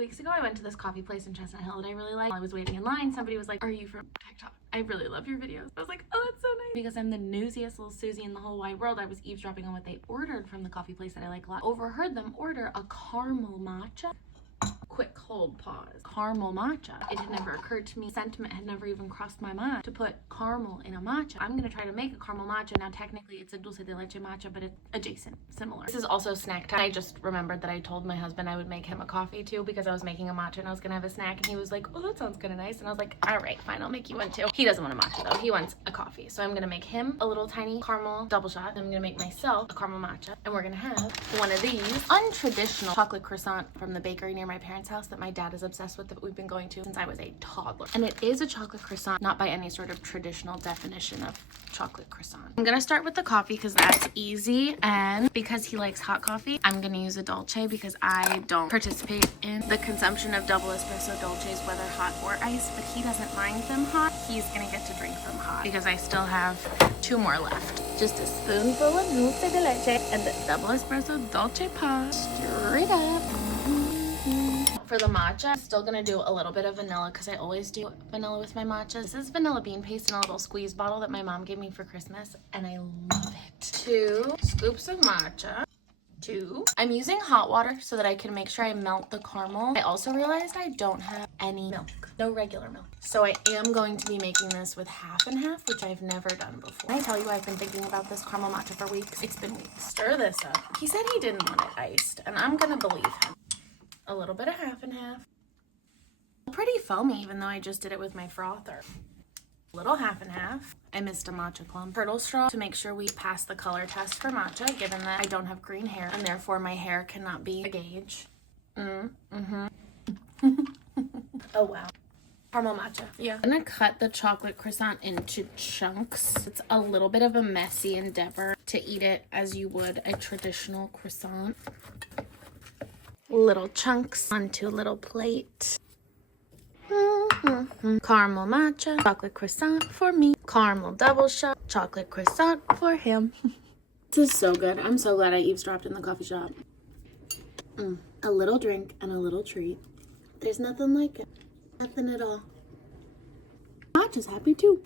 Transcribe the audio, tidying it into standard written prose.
weeks ago, I went to this coffee place in Chestnut Hill that I really like. While I was waiting in line, somebody was like, "Are you from TikTok? I really love your videos." I was like, "Oh, that's so nice." Because I'm the newsiest little Susie in the whole wide world, I was eavesdropping on what they ordered from the coffee place that I like a lot. Overheard them order a caramel matcha. Quick hold pause. Caramel matcha. It had never occurred to me. Sentiment had never even crossed my mind to put caramel in a matcha. I'm gonna try to make a caramel matcha. Now technically it's a dulce de leche matcha, but it's adjacent, similar. This is also snack time. I just remembered that I told my husband I would make him a coffee too because I was making a matcha and I was gonna have a snack, and he was like, "Oh, that sounds kind of nice." And I was like, "All right, fine, I'll make you one too." He doesn't want a matcha though. He wants a coffee. So I'm gonna make him a little tiny caramel double shot. I'm gonna make myself a caramel matcha, and we're gonna have one of these untraditional chocolate croissant from the bakery near my parents' house that my dad is obsessed with, that we've been going to since I was a toddler. And it is a chocolate croissant, not by any sort of traditional definition of chocolate croissant. I'm gonna start with the coffee because that's easy, and because he likes hot coffee, I'm gonna use a dolce because I don't participate in the consumption of double espresso dolces, whether hot or iced, but he doesn't mind them hot. He's gonna get to drink them hot because I still have 2 more left. Just a spoonful of dulce de leche and the double espresso dolce pot straight up. For the matcha, I'm still gonna do a little bit of vanilla because I always do vanilla with my matcha. This is vanilla bean paste in a little squeeze bottle that my mom gave me for Christmas, and I love it. 2 scoops of matcha. 2. I'm using hot water so that I can make sure I melt the caramel. I also realized I don't have any milk, no regular milk. So I am going to be making this with half and half, which I've never done before. Can I tell you I've been thinking about this caramel matcha for weeks? It's been weeks. Stir this up. He said he didn't want it iced, and I'm gonna believe him. A little bit of half and half. Pretty foamy, even though I just did it with my frother. Little half and half. I missed a matcha clump. Turtle straw to make sure we pass the color test for matcha, given that I don't have green hair and therefore my hair cannot be a gauge. Oh wow. Caramel matcha. Yeah. I'm gonna cut the chocolate croissant into chunks. It's a little bit of a messy endeavor to eat it as you would a traditional croissant. Little chunks onto a little plate. Caramel matcha, chocolate croissant for me. Caramel double shot, chocolate croissant for him. This is so good. I'm so glad I eavesdropped in the coffee shop. A little drink and a little treat. There's nothing like it. Nothing at all. Matcha's happy too.